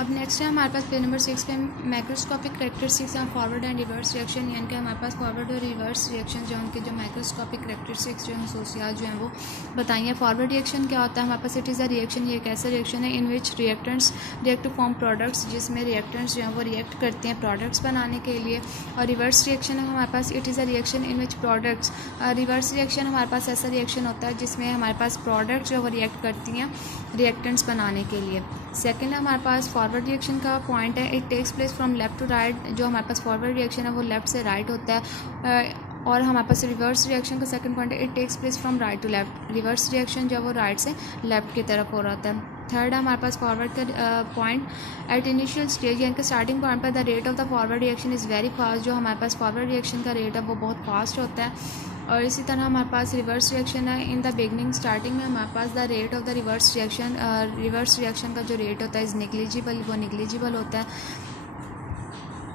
अब नेक्स्ट है हमारे पास पेज नंबर 6 पे microscopic characteristics of forward and reverse reaction, यानी कि हमारे पास फॉरवर्ड और रिवर्स रिएक्शन जो उनके जो माइक्रोस्कोपिक कैरेक्टरिस्टिक्स जो सोशियाज जो हैं वो बताइए। फॉरवर्ड रिएक्शन क्या होता है हमारे पास? इट इज़ अ रिएक्शन, ये एक ऐसा रिएक्शन है in which reactants react to form products, जिसमें रिएक्टेंट्स जो हैं वो रिएक्ट करते हैं प्रोडक्ट्स बनाने के लिए। और रिवर्स रिएक्शन है हमारे पास, it is a reaction in which products, reverse reaction हमारे पास ऐसा रिएक्शन होता है जिसमें हमारे पास प्रोडक्ट जो वो रिएक्ट करती हैं रिएक्टेंट्स बनाने के लिए। सेकंड हमारे पास फॉरवर्ड रिएक्शन का पॉइंट है, it takes place from left to right. जो हमारे पास फॉरवर्ड रिएक्शन है वो लेफ्ट से राइट होता है, और हमारे पास रिवर्स रिएक्शन का सेकंड पॉइंट है, it takes place from right to left. Reverse reaction जो है वो राइट से लेफ्ट की तरफ हो रहा होता है। थर्ड हमारे पास फॉरवर्ड का पॉइंट, एट इनिशियल स्टेज यानी कि स्टार्टिंग पॉइंट पर the rate of the forward reaction is very fast. जो हमारे पास फॉरवर्ड रिएक्शन का रेट है वो बहुत फास्ट होता है। और इसी तरह हमारे पास रिवर्स रिएक्शन है, इन द बिगनिंग स्टार्टिंग में हमारे पास the rate of the reverse reaction का जो रेट होता है इज़ निग्लिजिबल, वो निग्लिजिबल होता है।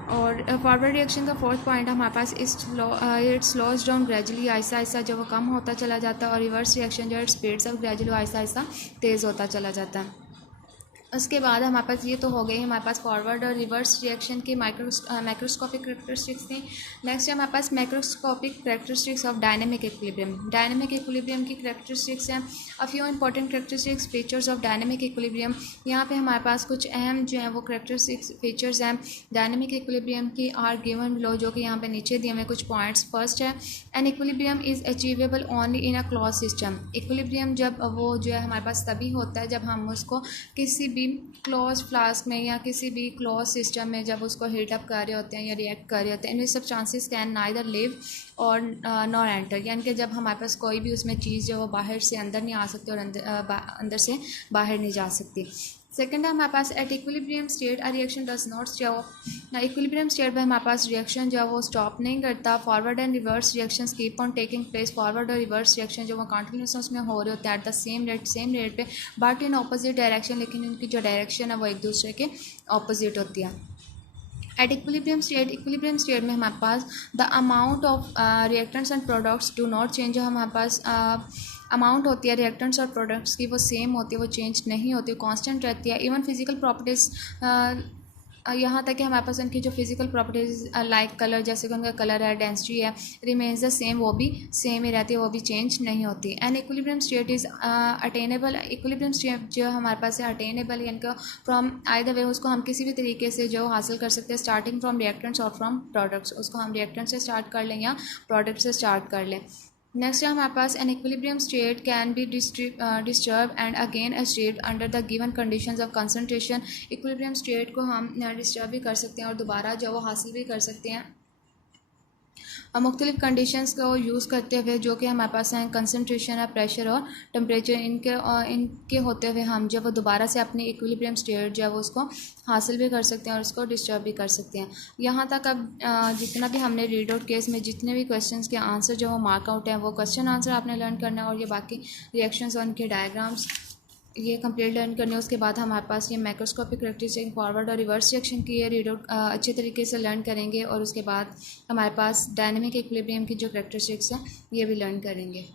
और फॉरवर्ड रिएक्शन का फोर्थ पॉइंट हमारे पास it slows down gradually, Aahista Aahista जो वो कम होता चला जाता है। और रिवर्स रिएक्शन जो है it speeds up gradually, Aahista Aahista तेज़ होता चला जाता है। उसके बाद हमारे पास ये तो हो गई हमारे पास फॉरवर्ड और रिवर्स रिएक्शन की माइक्रोस्कोपिक कैरेक्टरिस्टिक्स थी। नेक्स्ट है हमारे पास microscopic characteristics of dynamic equilibrium. Dynamic equilibrium की कैरेक्टरिस्टिक्स हैं। A few important characteristics features of dynamic equilibrium. यहाँ पे हमारे पास कुछ अहम जो है वो कैरेक्टरिस्टिक्स फीचर्स हैं डायनेमिक इक्विलिब्रियम की, आर गिवन बिलो, जो कि यहाँ पे नीचे दिए हुए कुछ पॉइंट्स। फर्स्ट है, an equilibrium is achievable only in a close system. Equilibrium जब वो जो है हमारे पास तभी होता है जब हम उसको किसी भी क्लोज फ्लास्क में या किसी भी क्लोज सिस्टम में जब उसको हीट अप कर रहे होते हैं या रिएक्ट कर रहे होते हैं। इन सब्सटेंसेस कैन नाइदर लिव और नॉर एंटर, यानी कि जब हमारे पास कोई भी उसमें चीज़ जो वो बाहर से अंदर नहीं आ सकती और अंदर से बाहर नहीं जा सकती। सेकेंड है हमारे पास at equilibrium state a reaction does not stop. Equilibrium state में हमारे पास रिएक्शन जो है वो स्टॉप नहीं करता। Forward and reverse reactions keep on taking place. Forward और रिवर्स रिएक्शन जो वो कंटिन्यूस उसमें हो रहे होते हैं एट द सेम रेट पे, बट इन ऑपोजिट डायरेक्शन, लेकिन उनकी जो डायरेक्शन है वो एक दूसरे के ऑपोजिट होती है। एट इक्विलिब्रियम स्टेट में हमारे पास the amount of reactants and products do not change. जो हमारे पास अमाउंट होती है रिएक्टेंट्स और प्रोडक्ट्स की वो सेम होती है, वो चेंज नहीं होती, कांस्टेंट रहती है। इवन फिजिकल प्रॉपर्टीज़, यहाँ तक कि हमारे पास उनकी जो फिजिकल प्रॉपर्टीज़ लाइक कलर, जैसे कि उनका कलर है, डेंसिटी है, रिमेन्स द सेम, वो भी सेम ही रहती है, वो भी चेंज नहीं होती। And equilibrium state is attainable. Equilibrium state जो हमारे पास है अटेनेबल, यानी कि फ्रॉम आइदर वे, उसको हम किसी भी तरीके से जो हासिल कर सकते हैं, स्टार्टिंग फ्रॉम रिएक्टेंट्स और फ्रॉम प्रोडक्ट्स। उसको हम रिएक्टेंट से स्टार्ट कर लें या प्रोडक्ट से स्टार्ट कर लें। नेक्स्ट है हमारे पास an equilibrium state can be disturb and again a state under the given conditions of concentration. Equilibrium state को हम डिस्टर्ब भी कर सकते हैं और दोबारा जो वो हासिल भी कर सकते हैं मुख्तलिफ कंडीशंस को यूज़ करते हुए, जो कि हमारे पास हैं कंसनट्रेशन है, प्रेशर और टेम्परेचर। इनके होते हुए हम जब वो दोबारा से अपनी इक्विलिब्रियम स्टेट जो है वो उसको हासिल भी कर सकते हैं और उसको डिस्टर्ब भी कर सकते हैं। यहाँ तक अब जितना भी हमने रीड आउट केस में जितने भी क्वेश्चंस के आंसर जो वो मार्कआउट हैं वो क्वेश्चन आंसर आपने लर्न करना है, और ये बाकी रिएक्शंस और उनके डायग्राम्स ये कंप्लीट लर्न करने। उसके बाद हमारे पास ये माइक्रोस्कोपिक कैरेक्टरिस्टिक्स फॉरवर्ड और रिवर्स रिएक्शन की ये रीड आउट अच्छे तरीके से लर्न करेंगे, और उसके बाद हमारे पास डायनेमिक इक्विलिब्रियम की जो कैरेक्टरिस्टिक्स हैं ये भी लर्न करेंगे।